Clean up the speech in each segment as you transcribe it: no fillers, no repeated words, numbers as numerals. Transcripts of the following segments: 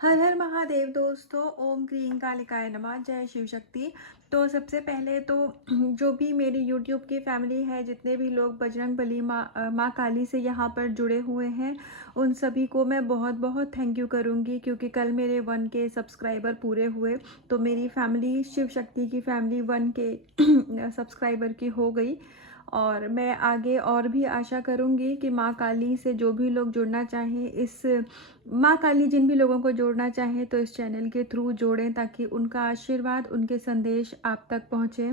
हर हर महादेव दोस्तों, ओम क्रीं कालिकाय नमः। जय शिव शक्ति। तो सबसे पहले तो जो भी मेरी यूट्यूब की फैमिली है, जितने भी लोग बजरंग बली माँ काली से यहाँ पर जुड़े हुए हैं, उन सभी को मैं बहुत बहुत थैंक यू करूँगी, क्योंकि कल मेरे 1K सब्सक्राइबर पूरे हुए। तो मेरी फैमिली, शिव शक्ति की फैमिली 1K सब्सक्राइबर की हो गई। और मैं आगे और भी आशा करूँगी कि माँ काली से जो भी लोग जुड़ना चाहें, इस माँ काली जिन भी लोगों को जोड़ना चाहें तो इस चैनल के थ्रू जोड़ें, ताकि उनका आशीर्वाद, उनके संदेश आप तक पहुँचे।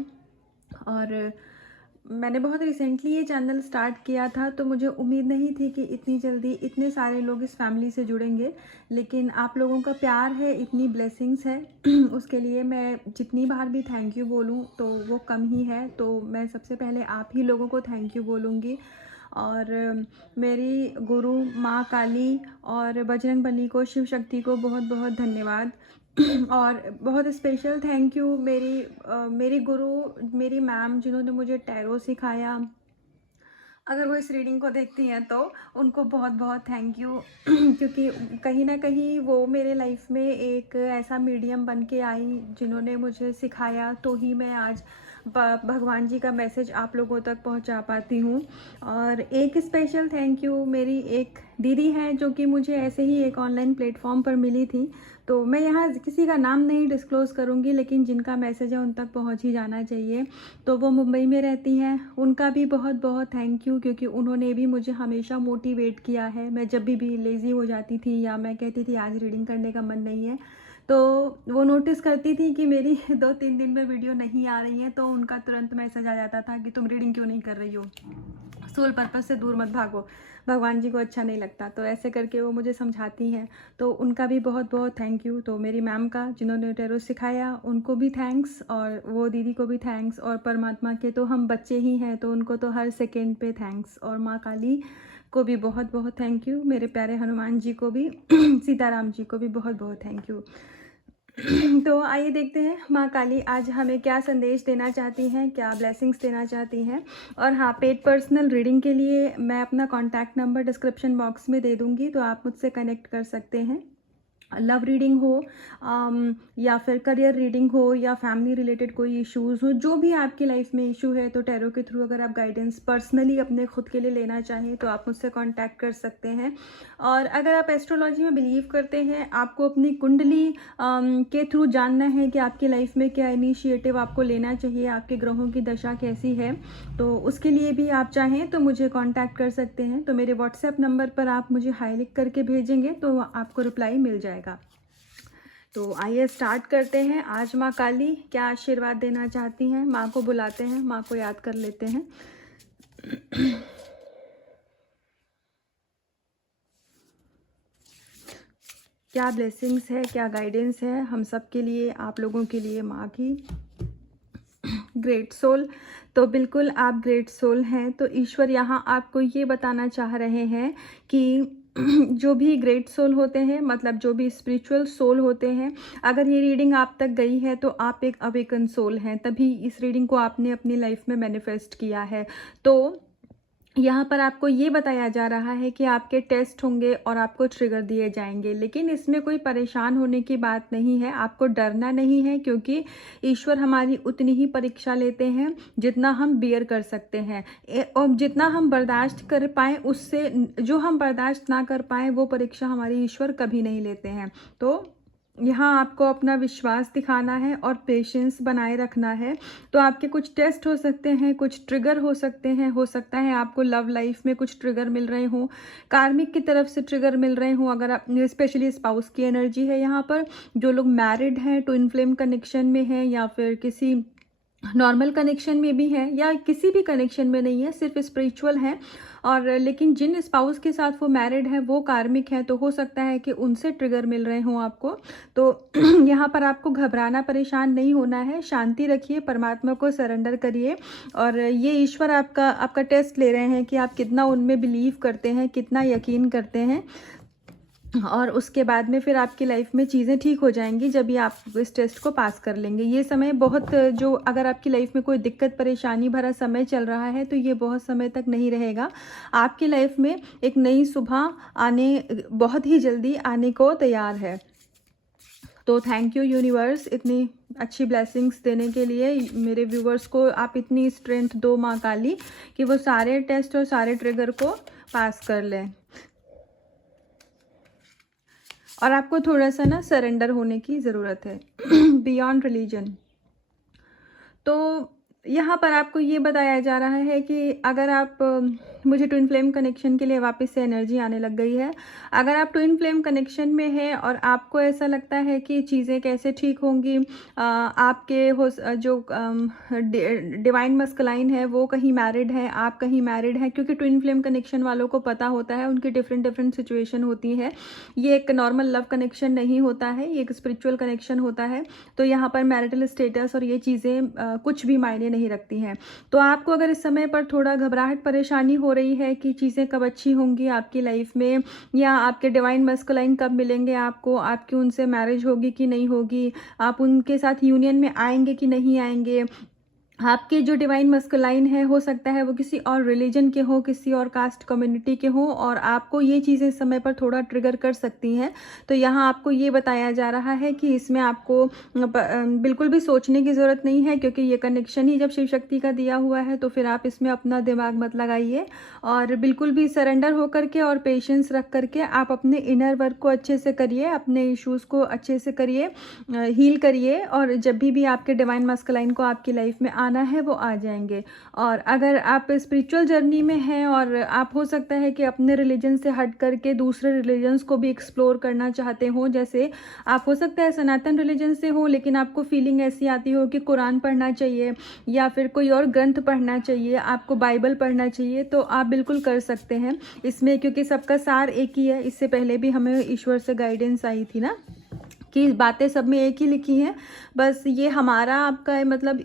और मैंने बहुत रिसेंटली ये चैनल स्टार्ट किया था, तो मुझे उम्मीद नहीं थी कि इतनी जल्दी इतने सारे लोग इस फैमिली से जुड़ेंगे। लेकिन आप लोगों का प्यार है, इतनी ब्लेसिंग्स है, उसके लिए मैं जितनी बार भी थैंक यू बोलूँ तो वो कम ही है। तो मैं सबसे पहले आप ही लोगों को थैंक यू बोलूँगी। और मेरी गुरु माँ काली और बजरंग बली को, शिव शक्ति को बहुत बहुत धन्यवाद। और बहुत स्पेशल थैंक यू मेरी गुरु, मेरी मैम, जिन्होंने मुझे टैरो सिखाया। अगर वो इस रीडिंग को देखती हैं तो उनको बहुत बहुत थैंक यू। क्योंकि कहीं ना कहीं वो मेरे लाइफ में एक ऐसा मीडियम बन के आई, जिन्होंने मुझे सिखाया, तो ही मैं आज भगवान जी का मैसेज आप लोगों तक पहुंचा पाती हूँ। और एक स्पेशल थैंक यू मेरी एक दीदी है, जो कि मुझे ऐसे ही एक ऑनलाइन प्लेटफॉर्म पर मिली थी। तो मैं यहाँ किसी का नाम नहीं डिस्क्लोज करूँगी, लेकिन जिनका मैसेज है उन तक पहुँच ही जाना चाहिए। तो वो मुंबई में रहती हैं, उनका भी बहुत बहुत थैंक यू, क्योंकि उन्होंने भी मुझे हमेशा मोटिवेट किया है। मैं जब भी लेज़ी हो जाती थी या मैं कहती थी आज रीडिंग करने का मन नहीं है, तो वो नोटिस करती थी कि मेरी 2-3 दिन में वीडियो नहीं आ रही है, तो उनका तुरंत मैसेज आ जाता था कि तुम रीडिंग क्यों नहीं कर रही हो, सोल पर्पस से दूर मत भागो, भगवान जी को अच्छा नहीं लगता। तो ऐसे करके वो मुझे समझाती हैं। तो उनका भी बहुत बहुत थैंक यू। तो मेरी मैम का, जिन्होंने टैरो सिखाया, उनको भी थैंक्स, और वो दीदी को भी थैंक्स। और परमात्मा के तो हम बच्चे ही हैं, तो उनको तो हर सेकेंड पे थैंक्स। और माँ काली को भी बहुत बहुत थैंक यू। मेरे प्यारे हनुमान जी को भी सीताराम जी को भी बहुत बहुत थैंक यू। तो आइए देखते हैं माँ काली आज हमें क्या संदेश देना चाहती हैं, क्या ब्लेसिंग्स देना चाहती हैं। और हाँ, पेड पर्सनल रीडिंग के लिए मैं अपना कॉन्टैक्ट नंबर डिस्क्रिप्शन बॉक्स में दे दूँगी, तो आप मुझसे कनेक्ट कर सकते हैं। लव रीडिंग हो, या फिर करियर रीडिंग हो, या फैमिली रिलेटेड कोई इश्यूज़ हो, जो भी आपकी लाइफ में इशू है, तो टैरो के थ्रू अगर आप गाइडेंस पर्सनली अपने खुद के लिए लेना चाहें तो आप मुझसे कांटेक्ट कर सकते हैं। और अगर आप एस्ट्रोलॉजी में बिलीव करते हैं, आपको अपनी कुंडली के थ्रू जानना है कि आपकी लाइफ में क्या इनिशिएटिव आपको लेना चाहिए, आपके ग्रहों की दशा कैसी है, तो उसके लिए भी आप चाहें तो मुझे कांटेक्ट कर सकते हैं। तो मेरे व्हाट्सएप नंबर पर आप मुझे हाई लिख करके भेजेंगे तो आपको रिप्लाई मिल जाएगा। तो आइए स्टार्ट करते हैं। आज माँ काली क्या आशीर्वाद देना चाहती हैं, माँ को बुलाते हैं, माँ को याद कर लेते हैं। क्या ब्लेसिंग्स है, क्या गाइडेंस है हम सब के लिए, आप लोगों के लिए माँ की। ग्रेट सोल, तो बिल्कुल आप ग्रेट सोल हैं। तो ईश्वर यहाँ आपको ये बताना चाह रहे हैं कि जो भी ग्रेट सोल होते हैं, मतलब जो भी स्पिरिचुअल सोल होते हैं, अगर ये रीडिंग आप तक गई है तो आप एक अवेकन सोल हैं, तभी इस रीडिंग को आपने अपनी लाइफ में मैनिफेस्ट किया है। तो यहाँ पर आपको ये बताया जा रहा है कि आपके टेस्ट होंगे और आपको ट्रिगर दिए जाएंगे, लेकिन इसमें कोई परेशान होने की बात नहीं है, आपको डरना नहीं है, क्योंकि ईश्वर हमारी उतनी ही परीक्षा लेते हैं जितना हम बियर कर सकते हैं। और जितना हम बर्दाश्त कर पाएँ, उससे जो हम बर्दाश्त ना कर पाएँ वो परीक्षा हमारी ईश्वर कभी नहीं लेते हैं। तो यहाँ आपको अपना विश्वास दिखाना है और पेशेंस बनाए रखना है। तो आपके कुछ टेस्ट हो सकते हैं, कुछ ट्रिगर हो सकते हैं, हो सकता है आपको लव लाइफ में कुछ ट्रिगर मिल रहे हों, कार्मिक की तरफ से ट्रिगर मिल रहे हों। अगर आप, स्पेशली स्पाउस की एनर्जी है यहाँ पर, जो लोग मैरिड हैं, ट्विन फ्लेम कनेक्शन में हैं, या फिर किसी नॉर्मल कनेक्शन में भी है, या किसी भी कनेक्शन में नहीं है, सिर्फ स्पिरिचुअल है, और लेकिन जिन स्पाउस के साथ वो मैरिड है वो कार्मिक है, तो हो सकता है कि उनसे ट्रिगर मिल रहे हों आपको। तो यहाँ पर आपको घबराना, परेशान नहीं होना है, शांति रखिए, परमात्मा को सरेंडर करिए। और ये ईश्वर आपका टेस्ट ले रहे हैं कि आप कितना उनमें बिलीव करते हैं, कितना यकीन करते हैं। और उसके बाद में फिर आपकी लाइफ में चीज़ें ठीक हो जाएंगी जब भी आप इस टेस्ट को पास कर लेंगे। ये समय बहुत, जो अगर आपकी लाइफ में कोई दिक्कत परेशानी भरा समय चल रहा है, तो ये बहुत समय तक नहीं रहेगा। आपकी लाइफ में एक नई सुबह आने, बहुत ही जल्दी आने को तैयार है। तो थैंक यू यूनिवर्स इतनी अच्छी ब्लेसिंग्स देने के लिए। मेरे व्यूवर्स को आप इतनी स्ट्रेंथ दो माँ काली कि वो सारे टेस्ट और सारे ट्रिगर को पास कर लें। और आपको थोड़ा सा ना सरेंडर होने की ज़रूरत है बियॉन्ड रिलीजन। तो यहाँ पर आपको ये बताया जा रहा है कि अगर आप मुझे ट्विन फ्लेम कनेक्शन के लिए वापस से एनर्जी आने लग गई है। अगर आप ट्विन फ्लेम कनेक्शन में हैं और आपको ऐसा लगता है कि चीज़ें कैसे ठीक होंगी, आपके जो डिवाइन मस्कुलाइन है वो कहीं मैरिड है, आप कहीं मैरिड हैं, क्योंकि ट्विन फ्लेम कनेक्शन वालों को पता होता है उनकी डिफरेंट डिफरेंट सिचुएशन होती है। ये एक नॉर्मल लव कनेक्शन नहीं होता है, ये एक स्पिरिचुअल कनेक्शन होता है। तो यहाँ पर मैरिटल स्टेटस और ये चीज़ें कुछ भी मायने नहीं रखती हैं। तो आपको अगर इस समय पर थोड़ा घबराहट परेशानी हो रही है कि चीज़ें कब अच्छी होंगी आपकी लाइफ में, या आपके डिवाइन मस्कुलाइन कब मिलेंगे आपको, आपकी उनसे मैरिज होगी कि नहीं होगी, आप उनके साथ यूनियन में आएंगे कि नहीं आएंगे, आपके जो डिवाइन मस्कुलाइन है हो सकता है वो किसी और रिलीजन के हो, किसी और कास्ट कम्युनिटी के हो, और आपको ये चीज़ें इस समय पर थोड़ा ट्रिगर कर सकती हैं। तो यहाँ आपको ये बताया जा रहा है कि इसमें आपको बिल्कुल भी सोचने की ज़रूरत नहीं है, क्योंकि ये कनेक्शन ही जब शिव शक्ति का दिया हुआ है तो फिर आप इसमें अपना दिमाग मत लगाइए और बिल्कुल भी सरेंडर होकर के और पेशेंस रख करके आप अपने इनर वर्क को अच्छे से करिए, अपने इश्यूज़ को अच्छे से करिए, हील करिए, और जब भी आपके डिवाइन मस्कुलाइन को आपकी लाइफ में आना है वो आ जाएंगे। और अगर आप स्पिरिचुअल जर्नी में हैं और आप हो सकता है कि अपने रिलीजन से हट करके दूसरे रिलीजन्स को भी एक्सप्लोर करना चाहते हो, जैसे आप हो सकता है सनातन रिलीजन से हो लेकिन आपको फीलिंग ऐसी आती हो कि कुरान पढ़ना चाहिए या फिर कोई और ग्रंथ पढ़ना चाहिए, आपको बाइबल पढ़ना चाहिए, तो आप बिल्कुल कर सकते हैं इसमें, क्योंकि सबका सार एक ही है। इससे पहले भी हमें ईश्वर से गाइडेंस आई थी ना कि बातें सब में एक ही लिखी हैं, बस ये हमारा आपका मतलब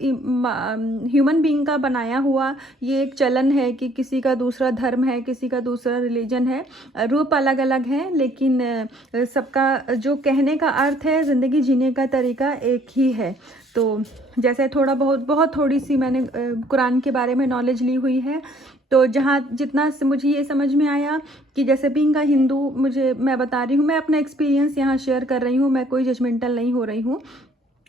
ह्यूमन बीइंग का बनाया हुआ ये एक चलन है कि किसी का दूसरा धर्म है, किसी का दूसरा रिलीजन है, रूप अलग अलग हैं, लेकिन सबका जो कहने का अर्थ है, ज़िंदगी जीने का तरीका एक ही है। तो जैसे बहुत थोड़ी सी मैंने कुरान के बारे में नॉलेज ली हुई है, तो जहाँ जितना से मुझे ये समझ में आया कि जैसे बीइंग का हिंदू, मैं बता रही हूँ, मैं अपना एक्सपीरियंस यहाँ शेयर कर रही हूँ, मैं कोई जजमेंटल नहीं हो रही हूँ।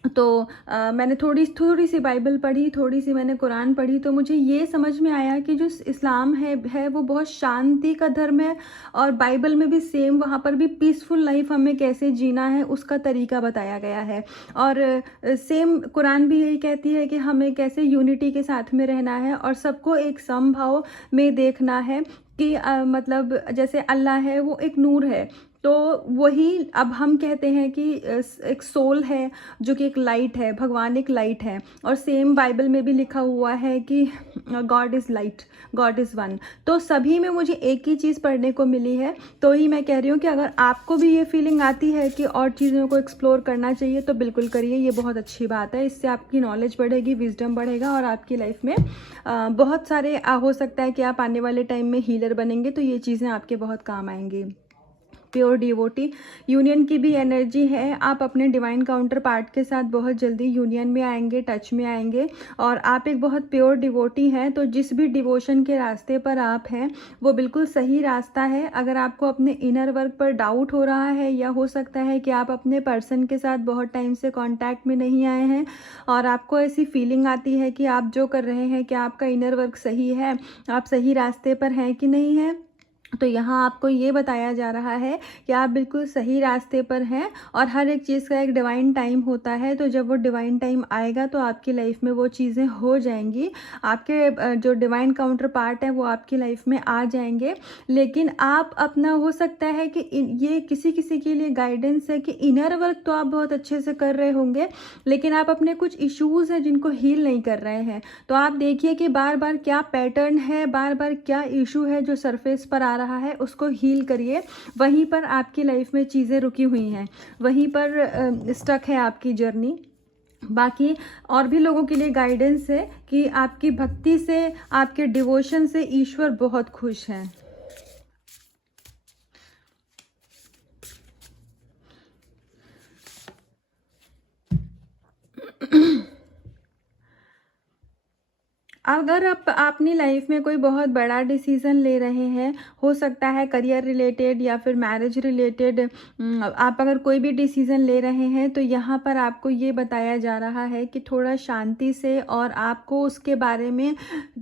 तो मैंने थोड़ी सी बाइबल पढ़ी, थोड़ी सी मैंने कुरान पढ़ी, तो मुझे ये समझ में आया कि जो इस्लाम है वो बहुत शांति का धर्म है, और बाइबल में भी सेम, वहाँ पर भी पीसफुल लाइफ हमें कैसे जीना है उसका तरीका बताया गया है। और सेम कुरान भी यही कहती है कि हमें कैसे यूनिटी के साथ में रहना है और सबको एक समभाव में देखना है कि मतलब जैसे अल्लाह है वो एक नूर है, तो वही अब हम कहते हैं कि एक सोल है जो कि एक लाइट है, भगवान एक लाइट है, और सेम बाइबल में भी लिखा हुआ है कि God is light, God is one. तो सभी में मुझे एक ही चीज़ पढ़ने को मिली है, तो ही मैं कह रही हूँ कि अगर आपको भी ये फीलिंग आती है कि और चीज़ों को एक्सप्लोर करना चाहिए तो बिल्कुल करिए, ये बहुत अच्छी बात है। इससे आपकी नॉलेज बढ़ेगी, विजडम बढ़ेगा, और आपकी लाइफ में बहुत सारे हो सकता है कि आप आने वाले टाइम में हीलर बनेंगे, तो ये चीज़ें आपके बहुत काम आएंगी। प्योर डिवोटी यूनियन की भी एनर्जी है, आप अपने डिवाइन काउंटर पार्ट के साथ बहुत जल्दी यूनियन में आएंगे, टच में आएंगे, और आप एक बहुत प्योर डिवोटी हैं। तो जिस भी डिवोशन के रास्ते पर आप हैं वो बिल्कुल सही रास्ता है। अगर आपको अपने इनर वर्क पर डाउट हो रहा है, या हो सकता है कि आप अपने पर्सन के साथ बहुत टाइम से कांटेक्ट में नहीं आए हैं और आपको ऐसी फीलिंग आती है कि आप जो कर रहे हैं, क्या आपका इनर वर्क सही है, आप सही रास्ते पर हैं कि नहीं है, तो यहाँ आपको ये बताया जा रहा है कि आप बिल्कुल सही रास्ते पर हैं, और हर एक चीज़ का एक डिवाइन टाइम होता है। तो जब वो डिवाइन टाइम आएगा तो आपकी लाइफ में वो चीज़ें हो जाएंगी, आपके जो डिवाइन काउंटर पार्ट है वो आपकी लाइफ में आ जाएंगे। लेकिन आप अपना, हो सकता है कि ये किसी किसी के लिए गाइडेंस है कि इनर वर्क तो आप बहुत अच्छे से कर रहे होंगे, लेकिन आप अपने कुछ इश्यूज़ हैं जिनको हील नहीं कर रहे हैं। तो आप देखिए कि बार बार क्या पैटर्न है, बार बार क्या इशू है जो सरफेस पर आ रहा है, उसको हील करिए। वहीं पर आपकी लाइफ में चीज़ें रुकी हुई हैं, वहीं पर स्टक है आपकी जर्नी। बाकी और भी लोगों के लिए गाइडेंस है कि आपकी भक्ति से, आपके डिवोशन से ईश्वर बहुत खुश हैं। अगर आप अपनी लाइफ में कोई बहुत बड़ा डिसीज़न ले रहे हैं, हो सकता है करियर रिलेटेड या फिर मैरिज रिलेटेड, आप अगर कोई भी डिसीज़न ले रहे हैं तो यहाँ पर आपको ये बताया जा रहा है कि थोड़ा शांति से, और आपको उसके बारे में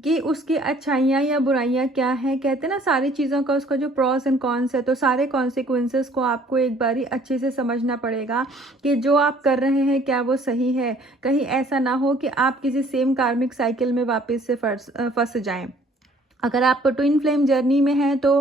कि उसकी अच्छाइयाँ या बुराइयाँ क्या हैं, कहते हैं ना सारी चीज़ों का उसका जो प्रॉस एंड कॉन्स है, तो सारे कॉन्सिक्वेंसेस को आपको एक बारी अच्छे से समझना पड़ेगा कि जो आप कर रहे हैं क्या वो सही है। कहीं ऐसा ना हो कि आप किसी सेम कार्मिक साइकिल में वापस से फंस जाएं। अगर आप ट्विन फ्लेम जर्नी में हैं तो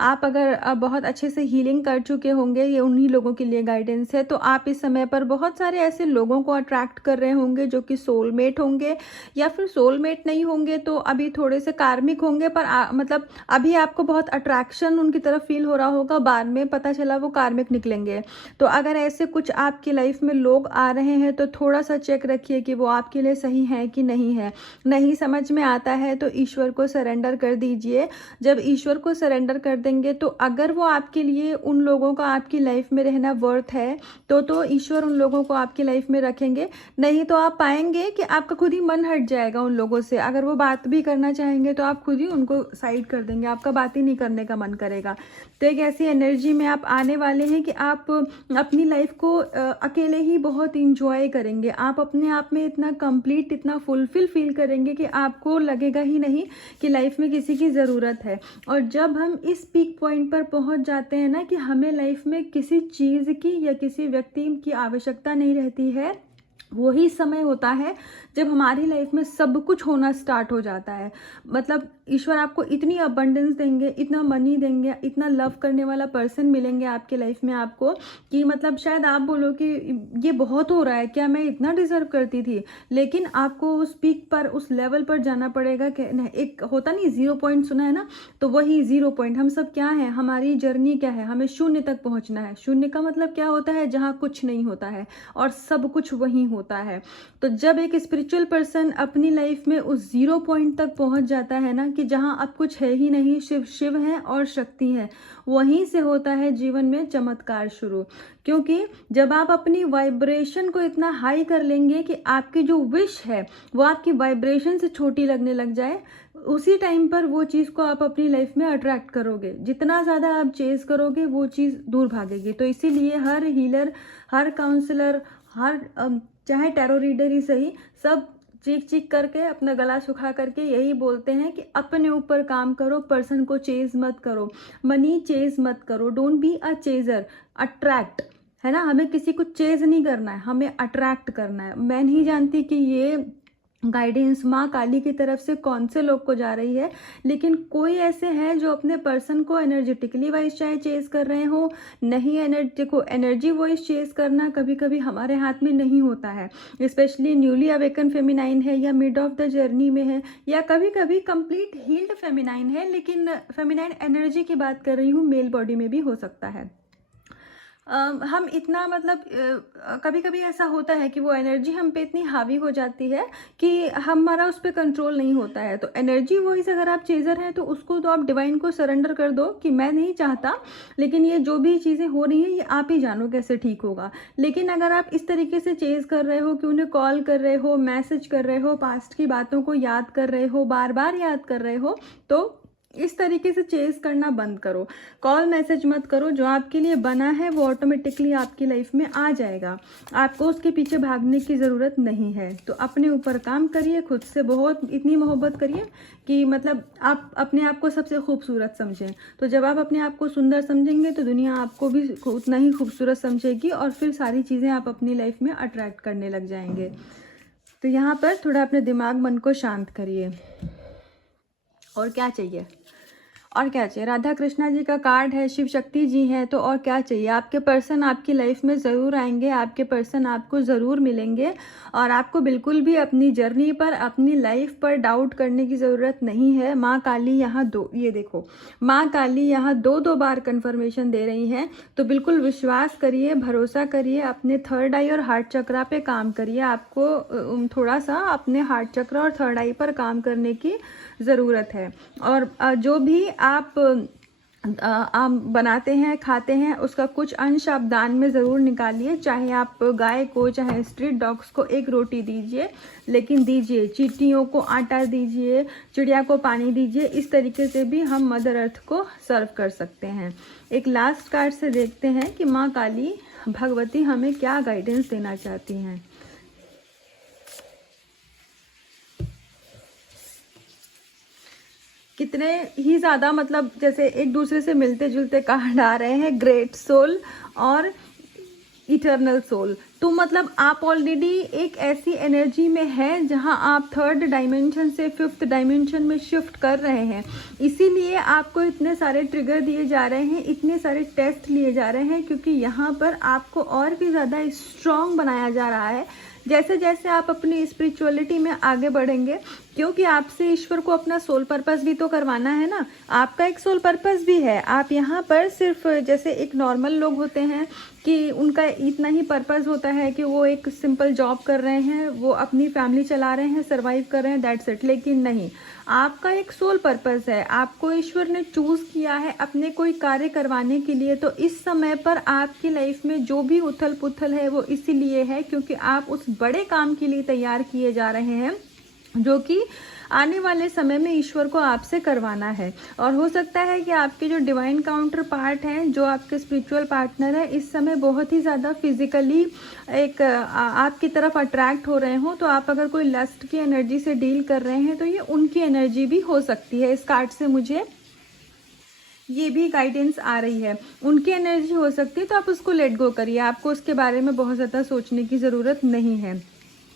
आप अगर बहुत अच्छे से हीलिंग कर चुके होंगे, ये उन्हीं लोगों के लिए गाइडेंस है, तो आप इस समय पर बहुत सारे ऐसे लोगों को अट्रैक्ट कर रहे होंगे जो कि सोलमेट होंगे, या फिर सोलमेट नहीं होंगे तो अभी थोड़े से कार्मिक होंगे, पर मतलब अभी आपको बहुत अट्रैक्शन उनकी तरफ फील हो रहा होगा, बाद में पता चला वो कार्मिक निकलेंगे। तो अगर ऐसे कुछ आपकी लाइफ में लोग आ रहे हैं तो थोड़ा सा चेक रखिए कि वो आपके लिए सही है कि नहीं है। नहीं समझ में आता है तो ईश्वर को सरेंडर कर दीजिए। जब ईश्वर को सरेंडर कर देंगे तो अगर वो आपके लिए उन लोगों का आपकी लाइफ में रहना वर्थ है तो ईश्वर उन लोगों को आपकी लाइफ में रखेंगे। नहीं तो आप पाएंगे कि आपका खुद ही मन हट जाएगा उन लोगों से। अगर वो बात भी करना चाहेंगे तो आप खुद ही उनको साइड कर देंगे, आपका बात ही नहीं करने का मन करेगा। तो एक ऐसी एनर्जी में आप आने वाले हैं कि आप अपनी लाइफ को अकेले ही बहुत इंजॉय करेंगे। आप अपने आप में इतना कंप्लीट, इतना फुलफिल फील करेंगे कि आपको लगेगा ही नहीं कि लाइफ में किसी की ज़रूरत है। और जब हम इस पीक पॉइंट पर पहुंच जाते हैं ना कि हमें लाइफ में किसी चीज़ की या किसी व्यक्ति की आवश्यकता नहीं रहती है, वही समय होता है जब हमारी लाइफ में सब कुछ होना स्टार्ट हो जाता है। मतलब ईश्वर आपको इतनी अबंडेंस देंगे, इतना मनी देंगे, इतना लव करने वाला पर्सन मिलेंगे आपके लाइफ में आपको, कि मतलब शायद आप बोलो कि ये बहुत हो रहा है, क्या मैं इतना डिजर्व करती थी। लेकिन आपको उस पीक पर, उस लेवल पर जाना पड़ेगा। कि एक होता नहीं 0 पॉइंट, सुना है ना, तो वही 0 पॉइंट। हम सब क्या है, हमारी जर्नी क्या है, हमें शून्य तक पहुंचना है। शून्य का मतलब क्या होता है, जहाँ कुछ नहीं होता है और सब कुछ वही होता है। तो जब एक स्पिरिचुअल पर्सन अपनी लाइफ में उस 0 पॉइंट तक पहुंच जाता है ना, कि जहां अब कुछ है ही नहीं, शिव शिव है और शक्ति है, वहीं से होता है जीवन में चमत्कार शुरू। क्योंकि जब आप अपनी वाइब्रेशन को इतना हाई कर लेंगे कि आपकी जो विश है वो आपकी वाइब्रेशन से छोटी लगने लग जाए, उसी टाइम पर वो चीज़ को आप अपनी लाइफ में अट्रैक्ट करोगे। जितना ज़्यादा आप चेज करोगे वो चीज़ दूर भागेगी। तो इसीलिए हर हीलर, हर काउंसलर, हर चाहे टैरो रीडर ही सही, सब चीख चीख करके अपना गला सुखा करके यही बोलते हैं कि अपने ऊपर काम करो, पर्सन को चेज मत करो, मनी चेज मत करो, don't be a chaser, attract, है ना। हमें किसी को चेज नहीं करना है, हमें अट्रैक्ट करना है। मैं नहीं जानती कि ये गाइडेंस माँ काली की तरफ से कौन से लोग को जा रही है, लेकिन कोई ऐसे हैं जो अपने पर्सन को एनर्जेटिकली वाइज चाहे चेज कर रहे हो। नहीं, देखो एनर्जी वाइज चेज करना कभी कभी हमारे हाथ में नहीं होता है, स्पेशली न्यूली अवेकन फेमिनाइन है या मिड ऑफ द जर्नी में है, या कभी कभी कंप्लीट हील्ड फेमिनाइन है। लेकिन फेमिनाइन एनर्जी की बात कर रही हूँ, मेल बॉडी में भी हो सकता है। हम इतना मतलब कभी कभी ऐसा होता है कि वो एनर्जी हम पे इतनी हावी हो जाती है कि हमारा उस पर कंट्रोल नहीं होता है। तो एनर्जी वॉइस अगर आप चेजर हैं तो उसको तो आप डिवाइन को सरेंडर कर दो कि मैं नहीं चाहता, लेकिन ये जो भी चीज़ें हो रही हैं ये आप ही जानो कैसे ठीक होगा। लेकिन अगर आप इस तरीके से चेज कर रहे हो कि उन्हें कॉल कर रहे हो, मैसेज कर रहे हो, पास्ट की बातों को याद कर रहे हो, बार बार याद कर रहे हो, तो इस तरीके से चेज करना बंद करो। कॉल मैसेज मत करो। जो आपके लिए बना है वो ऑटोमेटिकली आपकी लाइफ में आ जाएगा, आपको उसके पीछे भागने की ज़रूरत नहीं है। तो अपने ऊपर काम करिए, खुद से बहुत इतनी मोहब्बत करिए कि मतलब आप अपने आप को सबसे खूबसूरत समझें। तो जब आप अपने आप को सुंदर समझेंगे तो दुनिया आपको भी उतना ही खूबसूरत समझेगी, और फिर सारी चीज़ें आप अपनी लाइफ में अट्रैक्ट करने लग जाएंगे। तो यहाँ पर थोड़ा अपने दिमाग मन को शांत करिए। और क्या चाहिए, और क्या चाहिए। राधा कृष्णा जी का कार्ड है, शिव शक्ति जी हैं, तो और क्या चाहिए। आपके पर्सन आपकी लाइफ में ज़रूर आएंगे, आपके पर्सन आपको ज़रूर मिलेंगे, और आपको बिल्कुल भी अपनी जर्नी पर, अपनी लाइफ पर डाउट करने की ज़रूरत नहीं है। माँ काली यहाँ ये देखो, माँ काली यहाँ 2 बार कन्फर्मेशन दे रही हैं। तो बिल्कुल विश्वास करिए, भरोसा करिए, अपने थर्ड आई और हार्ट चक्रा पे काम करिए। आपको थोड़ा सा अपने हार्ट चक्र और थर्ड आई पर काम करने की ज़रूरत है। और जो भी आप आप बनाते हैं खाते हैं, उसका कुछ अंश आप दान में ज़रूर निकालिए। चाहे आप गाय को, चाहे स्ट्रीट डॉग्स को एक रोटी दीजिए, लेकिन दीजिए। चींटियों को आटा दीजिए, चिड़िया को पानी दीजिए। इस तरीके से भी हम मदर अर्थ को सर्व कर सकते हैं। एक लास्ट कार्ड से देखते हैं कि माँ काली भगवती हमें क्या गाइडेंस देना चाहती हैं। कितने ही ज़्यादा मतलब जैसे एक दूसरे से मिलते जुलते कार्ड आ रहे हैं, ग्रेट सोल और इटर्नल सोल। तो मतलब आप ऑलरेडी एक ऐसी एनर्जी में हैं जहां आप थर्ड डायमेंशन से फिफ्थ डायमेंशन में शिफ्ट कर रहे हैं। इसीलिए आपको इतने सारे ट्रिगर दिए जा रहे हैं, इतने सारे टेस्ट लिए जा रहे हैं, क्योंकि यहाँ पर आपको और भी ज़्यादा स्ट्रॉन्ग बनाया जा रहा है। जैसे जैसे आप अपनी स्पिरिचुअलिटी में आगे बढ़ेंगे, क्योंकि आपसे ईश्वर को अपना सोल पर्पस भी तो करवाना है ना। आपका एक सोल पर्पस भी है। आप यहाँ पर सिर्फ जैसे एक नॉर्मल लोग होते हैं कि उनका इतना ही पर्पस होता है कि वो एक सिंपल जॉब कर रहे हैं, वो अपनी फैमिली चला रहे हैं, सर्वाइव कर रहे हैं, दैट्स इट। लेकिन नहीं, आपका एक सोल पर्पस है। आपको ईश्वर ने चूज किया है अपने कोई कार्य करवाने के लिए। तो इस समय पर आपकी लाइफ में जो भी उथल पुथल है वो इसीलिए है क्योंकि आप उस बड़े काम के लिए तैयार किए जा रहे हैं जो कि आने वाले समय में ईश्वर को आपसे करवाना है। और हो सकता है कि आपके जो डिवाइन काउंटर पार्ट हैं, जो आपके स्पिरिचुअल पार्टनर है, इस समय बहुत ही ज़्यादा फिजिकली एक आपकी तरफ अट्रैक्ट हो रहे हों। तो आप अगर कोई लस्ट की एनर्जी से डील कर रहे हैं तो ये उनकी एनर्जी भी हो सकती है। इस कार्ड से मुझे ये भी गाइडेंस आ रही है, उनकी एनर्जी हो सकती है। तो आप उसको लेट गो करिए, आपको उसके बारे में बहुत ज़्यादा सोचने की ज़रूरत नहीं है।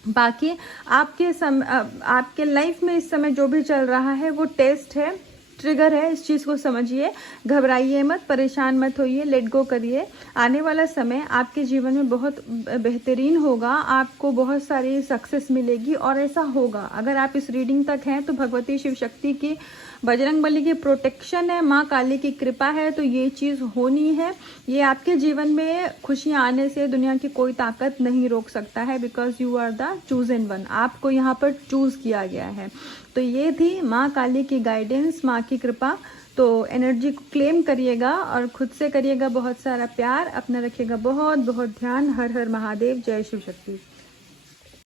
बाकी आपके लाइफ में इस समय जो भी चल रहा है वो टेस्ट है, ट्रिगर है। इस चीज़ को समझिए, घबराइए मत, परेशान मत होइए, लेट गो करिए। आने वाला समय आपके जीवन में बहुत बेहतरीन होगा, आपको बहुत सारी सक्सेस मिलेगी और ऐसा होगा। अगर आप इस रीडिंग तक हैं तो भगवती शिव शक्ति की, बजरंगबली की प्रोटेक्शन है, माँ काली की कृपा है, तो ये चीज़ होनी है। ये आपके जीवन में खुशियाँ आने से दुनिया की कोई ताकत नहीं रोक सकता है, because you are the chosen one. आपको यहाँ पर चूज किया गया है। तो ये थी माँ काली की गाइडेंस, माँ की कृपा। तो एनर्जी को क्लेम करिएगा और खुद से करिएगा बहुत सारा प्यार। अपना रखिएगा बहुत बहुत ध्यान। हर हर महादेव, जय शिव शक्ति।